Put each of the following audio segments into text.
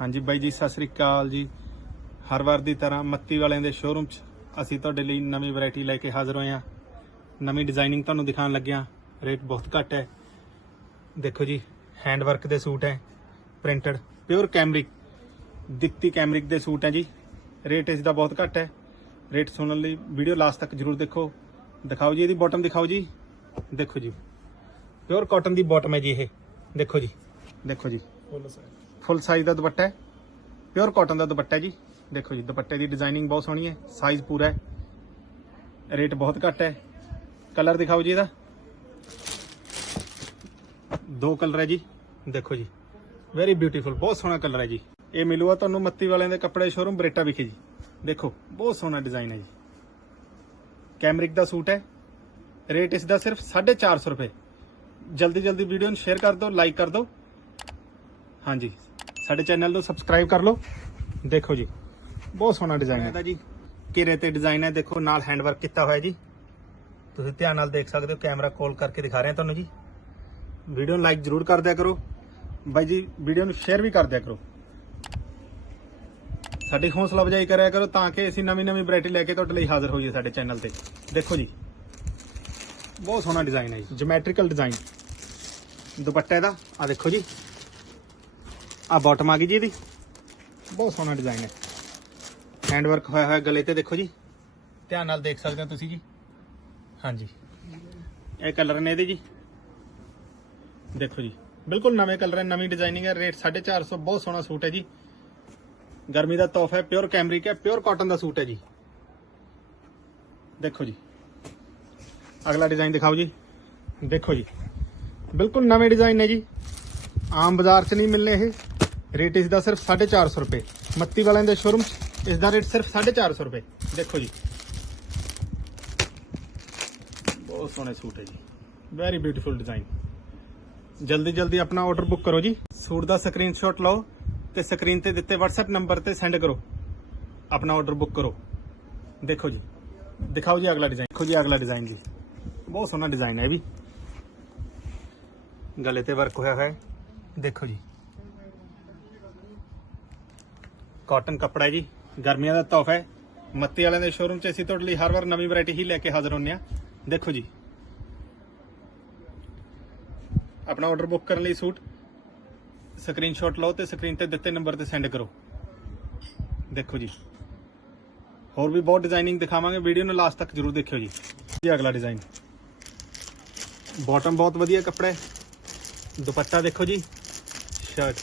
ਹਾਂਜੀ ਬਾਈ ਜੀ, ਸਤਿ ਸ੍ਰੀ ਅਕਾਲ ਜੀ। ਹਰ ਵਾਰ ਦੀ ਤਰ੍ਹਾਂ ਮੱਤੀ ਵਾਲਿਆਂ ਦੇ ਸ਼ੋਰੂਮ 'ਚ ਅਸੀਂ ਤੁਹਾਡੇ ਲਈ ਨਵੀਂ ਵੈਰਾਈਟੀ ਲੈ ਕੇ ਹਾਜ਼ਰ ਹੋਏ ਹਾਂ। ਨਵੀਂ ਡਿਜ਼ਾਈਨਿੰਗ ਤੁਹਾਨੂੰ ਦਿਖਾਉਣ ਲੱਗਿਆ ਰੇਟ ਬਹੁਤ ਘੱਟ ਹੈ। ਦੇਖੋ ਜੀ ਹੈਂਡ ਵਰਕ ਦੇ ਸੂਟ ਹੈ ਪ੍ਰਿੰਟਡ ਪਿਓਰ ਕੈਮਰਿਕ ਦਿੱਤੀ ਕੈਮਰਿਕ ਦੇ ਸੂਟ ਹੈ ਜੀ। ਰੇਟ ਇਸ ਦਾ ਬਹੁਤ ਘੱਟ ਹੈ। ਰੇਟ ਸੁਣਨ ਲਈ ਵੀਡੀਓ ਲਾਸਟ ਤੱਕ ਜਰੂਰ ਦੇਖੋ। ਦਿਖਾਓ ਜੀ, ਇਹਦੀ ਬਾਟਮ ਦਿਖਾਓ ਜੀ। ਦੇਖੋ ਜੀ ਪਿਓਰ ਕਾਟਨ ਦੀ ਬਾਟਮ ਹੈ ਜੀ ਇਹ। ਦੇਖੋ ਜੀ ਦੇਖੋ ਜੀ। ਫੁੱਲ ਸਾਈਜ਼ ਦਾ ਦੁਪੱਟਾ ਹੈ। ਪਿਓਰ ਕਾਟਨ ਦਾ ਦੁਪੱਟਾ ਜੀ। ਦੇਖੋ ਜੀ, ਦੁਪੱਟੇ ਦੀ ਡਿਜ਼ਾਈਨਿੰਗ ਬਹੁਤ ਸੋਹਣੀ ਹੈ ਸਾਈਜ਼ ਪੂਰਾ ਹੈ। ਰੇਟ ਬਹੁਤ ਘੱਟ ਹੈ। ਕਲਰ ਦਿਖਾਓ ਜੀ ਇਹਦਾ। ਦੋ ਕਲਰ ਹੈ ਜੀ। ਦੇਖੋ ਜੀ ਵੈਰੀ ਬਿਊਟੀਫੁਲ ਬਹੁਤ ਸੋਹਣਾ ਕਲਰ ਹੈ ਜੀ। ਇਹ ਮਿਲੂਗਾ ਤੁਹਾਨੂੰ ਮੱਤੀ ਵਾਲਿਆਂ ਦੇ ਕੱਪੜੇ ਸ਼ੋਰੂਮ ਬਰੇਟਾ ਵਿਖੇ ਜੀ। ਦੇਖੋ, ਬਹੁਤ ਸੋਹਣਾ ਡਿਜ਼ਾਈਨ ਹੈ ਜੀ। ਕੈਮਰਿਕ ਦਾ ਸੂਟ ਹੈ। ਰੇਟ ਇਸ ਦਾ ਸਿਰਫ 450 ਰੁਪਏ। ਜਲਦੀ ਜਲਦੀ ਵੀਡੀਓ ਨੂੰ ਸ਼ੇਅਰ ਕਰ ਦਿਓ ਲਾਈਕ ਕਰ ਦਿਓ। ਹਾਂਜੀ। ਸਾਡੇ ਚੈਨਲ ਨੂੰ ਸਬਸਕ੍ਰਾਈਬ ਕਰ ਲਓ। ਦੇਖੋ ਜੀ, ਬਹੁਤ ਸੋਹਣਾ ਡਿਜ਼ਾਈਨ ਹੈ। ਇਹਦਾ ਜੀ ਘੇਰੇ ਤੇ ਡਿਜ਼ਾਈਨ ਹੈ, ਦੇਖੋ, ਨਾਲ ਹੈਂਡਵਰਕ ਕੀਤਾ ਹੋਇਆ ਜੀ। ਤੁਸੀਂ ਧਿਆਨ ਨਾਲ ਦੇਖ ਸਕਦੇ ਹੋ ਕੈਮਰਾ ਕੋਲ ਕਰਕੇ ਦਿਖਾ ਰਹੇ ਤੁਹਾਨੂੰ ਜੀ। ਵੀਡੀਓ ਨੂੰ ਲਾਈਕ ਜਰੂਰ ਕਰ ਦਿਆ ਕਰੋ। ਬਾਈ ਜੀ ਵੀਡੀਓ ਨੂੰ ਸ਼ੇਅਰ ਵੀ ਕਰ ਦਿਆ ਕਰੋ। ਸਾਡੀ ਹੌਸਲਾ ਅਫਜ਼ਾਈ ਕਰਿਆ ਕਰੋ ਤਾਂ ਕਿ ਅਸੀਂ ਨਵੀਂ ਨਵੀਂ ਵੈਰਾਈਟੀ ਲੈ ਕੇ ਤੁਹਾਡੇ ਲਈ ਹਾਜ਼ਰ ਹੋਈਏ ਸਾਡੇ ਚੈਨਲ ਤੇ। ਦੇਖੋ ਜੀ, ਬਹੁਤ ਸੋਹਣਾ ਡਿਜ਼ਾਈਨ ਹੈ ਜੀ। ਜਿਓਮੈਟ੍ਰੀਕਲ ਡਿਜ਼ਾਈਨ ਦੁਪੱਟਾ ਇਹਦਾ ਆ ਦੇਖੋ ਜੀ। ਆ ਬਾਟਮ ਆ ਗਈ ਜੀ ਇਹਦੀ? ਬਹੁਤ ਸੋਹਣਾ ਡਿਜ਼ਾਈਨ ਹੈ। ਹੈਂਡ ਵਰਕ ਹੋਇਆ ਹੋਇਆ ਗਲੇ ਤੇ ਦੇਖੋ ਜੀ। ਧਿਆਨ ਨਾਲ ਦੇਖ ਸਕਦੇ ਹੋ ਤੁਸੀਂ ਜੀ। ਹਾਂਜੀ। ਇਹ ਕਲਰ ਨੇ ਇਹਦੇ ਜੀ। ਦੇਖੋ ਜੀ। ਬਿਲਕੁਲ ਨਵੇਂ ਕਲਰ ਹੈ ਨਵੀਂ ਡਿਜ਼ਾਈਨਿੰਗ ਹੈ। ਰੇਟ 450 ਬਹੁਤ ਸੋਹਣਾ ਸੂਟ ਹੈ ਜੀ। ਗਰਮੀ ਦਾ ਤੋਹਫਾ ਹੈ ਪਿਓਰ ਕੈਮਰਿਕ ਹੈ ਪਿਓਰ ਕਾਟਨ ਦਾ ਸੂਟ ਹੈ ਜੀ। ਦੇਖੋ ਜੀ। ਅਗਲਾ ਡਿਜ਼ਾਈਨ ਦਿਖਾਓ ਜੀ। ਦੇਖੋ ਜੀ। ਬਿਲਕੁਲ ਨਵੇਂ ਡਿਜ਼ਾਈਨ ਨੇ ਜੀ। ਆਮ ਬਾਜ਼ਾਰ 'ਚ ਨਹੀਂ ਮਿਲਨੇ ਇਹ। ਰੇਟ ਇਸ ਦਾ ਸਿਰਫ 450 ਰੁਪਏ। ਮੱਤੀ ਵਾਲਿਆਂ ਦੇ ਸ਼ੋਰੂਮ 'ਚ ਇਸ ਦਾ ਰੇਟ ਸਿਰਫ 450 ਰੁਪਏ। ਦੇਖੋ ਜੀ। ਬਹੁਤ ਸੋਹਣੇ ਸੂਟ ਹੈ ਜੀ। ਵੈਰੀ ਬਿਊਟੀਫੁਲ ਡਿਜ਼ਾਈਨ ਜਲਦੀ ਜਲਦੀ ਆਪਣਾ ਆਰਡਰ ਬੁੱਕ ਕਰੋ ਜੀ। ਸੂਟ ਦਾ ਸਕਰੀਨਸ਼ਾਟ ਲਓ ਤੇ ਸਕਰੀਨ ਤੇ ਦਿੱਤੇ WhatsApp ਨੰਬਰ ਤੇ ਸੈਂਡ ਕਰੋ। ਆਪਣਾ ਆਰਡਰ ਬੁੱਕ ਕਰੋ। ਦੇਖੋ ਜੀ। ਦਿਖਾਓ ਜੀ ਅਗਲਾ ਡਿਜ਼ਾਈਨ ਦੇਖੋ ਜੀ ਅਗਲਾ ਡਿਜ਼ਾਈਨ ਜੀ। ਬਹੁਤ ਸੋਹਣਾ ਡਿਜ਼ਾਈਨ ਹੈ ਇਹ ਵੀ। ਗਲੇ ਤੇ ਵਰਕ ਹੋਇਆ ਹੋਇਆ ਹੈ। ਦੇਖੋ ਜੀ। ਕਾਟਨ ਕੱਪੜਾ ਹੈ ਜੀ। ਗਰਮੀਆਂ ਦਾ ਤੋਹਫਾ ਹੈ। ਮੱਤੀ ਵਾਲਿਆਂ ਦੇ ਸ਼ੋਰੂਮ 'ਚ ਅਸੀਂ ਤੁਹਾਡੇ ਲਈ ਹਰ ਵਾਰ ਨਵੀਂ ਵੈਰਾਈਟੀ ਹੀ ਲੈ ਕੇ ਹਾਜ਼ਰ ਹੁੰਨੇ ਆ ਦੇਖੋ ਜੀ। ਆਪਣਾ ਆਰਡਰ ਬੁੱਕ ਕਰਨ ਲਈ ਸੂਟ। ਸਕਰੀਨਸ਼ਾਟ ਲਓ ਤੇ ਸਕਰੀਨ ਤੇ ਦਿੱਤੇ ਨੰਬਰ ਤੇ ਸੈਂਡ ਕਰੋ। ਦੇਖੋ ਜੀ। ਹੋਰ ਵੀ ਬਹੁਤ ਡਿਜ਼ਾਈਨਿੰਗ ਦਿਖਾਵਾਂਗੇ। ਵੀਡੀਓ ਨੂੰ ਲਾਸਟ ਤੱਕ ਜਰੂਰ ਦੇਖਿਓ ਜੀ। ਜੀ, ਅਗਲਾ ਡਿਜ਼ਾਈਨ ਬਾਟਮ ਬਹੁਤ ਵਧੀਆ ਕੱਪੜਾ ਹੈ। ਦੁਪੱਟਾ ਦੇਖੋ ਜੀ। ਸ਼ਰਟ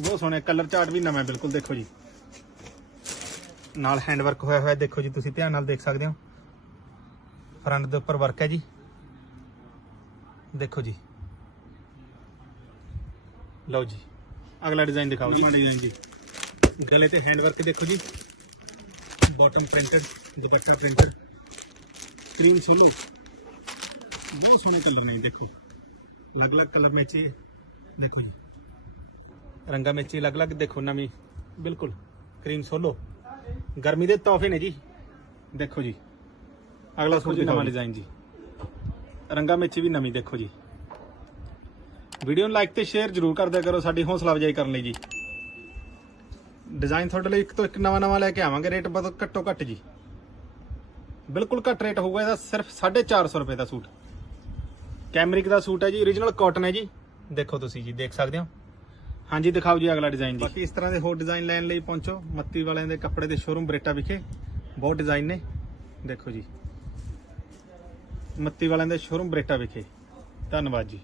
ਬਹੁਤ ਸੋਹਣਾ ਕਲਰ ਚਾਰਟ ਵੀ ਨਵਾਂ ਬਿਲਕੁਲ ਦੇਖੋ ਜੀ। ਨਾਲ ਹੈਂਡ ਵਰਕ ਹੋਇਆ ਹੋਇਆ ਦੇਖੋ ਜੀ ਤੁਸੀਂ ਧਿਆਨ ਨਾਲ ਦੇਖ ਸਕਦੇ ਹੋ। ਫਰੰਟ ਦੇ ਉੱਪਰ ਵਰਕ ਹੈ ਜੀ। ਦੇਖੋ ਜੀ। ਲਓ ਜੀ ਅਗਲਾ ਡਿਜ਼ਾਈਨ ਦਿਖਾਓ ਜੀ। ਡਿਜ਼ਾਈਨ ਜੀ। ਗਲੇ ਤੇ ਹੈਂਡ ਵਰਕ ਦੇਖੋ ਜੀ। Bottom printed dupatta printed cream ਸੋਲੂ ਬਹੁਤ ਸੋਹਣੇ ਕਲਰ ਨੇ ਦੇਖੋ। ਅਲੱਗ-ਅਲੱਗ ਕਲਰ ਵਿੱਚ ਇਹ। ਦੇਖੋ ਜੀ। ਰੰਗਾ ਵਿੱਚ ਹੀ ਅਲੱਗ-ਅਲੱਗ ਦੇਖੋ ਨਵੀਂ। ਬਿਲਕੁਲ। ਕਰੀਮ ਸੋਲੋ ਗਰਮੀ ਦੇ ਤੋਹਫੇ ਨੇ ਜੀ। ਦੇਖੋ ਜੀ। ਅਗਲਾ ਸੂਟ ਨਵਾਂ ਡਿਜ਼ਾਈਨ ਜੀ। ਰੰਗਾ ਵਿੱਚ ਵੀ ਨਵੀਂ ਦੇਖੋ ਜੀ। ਵੀਡੀਓ ਨੂੰ ਲਾਈਕ ਤੇ ਸ਼ੇਅਰ ਜਰੂਰ ਕਰ ਦਿਆ ਕਰੋ ਸਾਡੀ ਹੌਸਲਾ ਅਫਜ਼ਾਈ ਕਰਨ ਲਈ ਜੀ। ਡਿਜ਼ਾਈਨ ਤੁਹਾਡੇ ਲਈ ਇੱਕ ਤੋਂ ਇੱਕ ਨਵਾਂ ਨਵਾਂ ਲੈ ਕੇ ਆਵਾਂਗੇ ਰੇਟ ਬਹੁਤ ਘੱਟੋ ਘੱਟ ਜੀ। ਬਿਲਕੁਲ ਘੱਟ ਰੇਟ ਹੋਊਗਾ ਇਹਦਾ ਸਿਰਫ 450 ਰੁਪਏ ਦਾ ਸੂਟ। ਕੈਮਰਿਕ ਦਾ ਸੂਟ ਹੈ ਜੀ origignal ਕਾਟਨ ਹੈ ਜੀ। ਦੇਖੋ ਤੁਸੀਂ ਜੀ ਦੇਖ ਸਕਦੇ ਹੋ। ਹਾਂਜੀ, ਦਿਖਾਓ ਜੀ ਅਗਲਾ ਡਿਜ਼ਾਈਨ ਜੀ। ਬਾਕੀ ਇਸ ਤਰ੍ਹਾਂ ਦੇ ਹੋਰ ਡਿਜ਼ਾਈਨ ਲੈਣ ਲਈ ਪਹੁੰਚੋ। ਮੱਤੀ ਵਾਲਿਆਂ ਦੇ ਕੱਪੜੇ ਦੇ ਸ਼ੋਰੂਮ ਬਰੇਟਾ ਵਿਖੇ। ਬਹੁਤ ਡਿਜ਼ਾਈਨ ਨੇ। ਦੇਖੋ ਜੀ। ਮੱਤੀ ਵਾਲਿਆਂ ਦੇ ਸ਼ੋਰੂਮ ਬਰੇਟਾ ਵਿਖੇ। ਧੰਨਵਾਦ ਜੀ।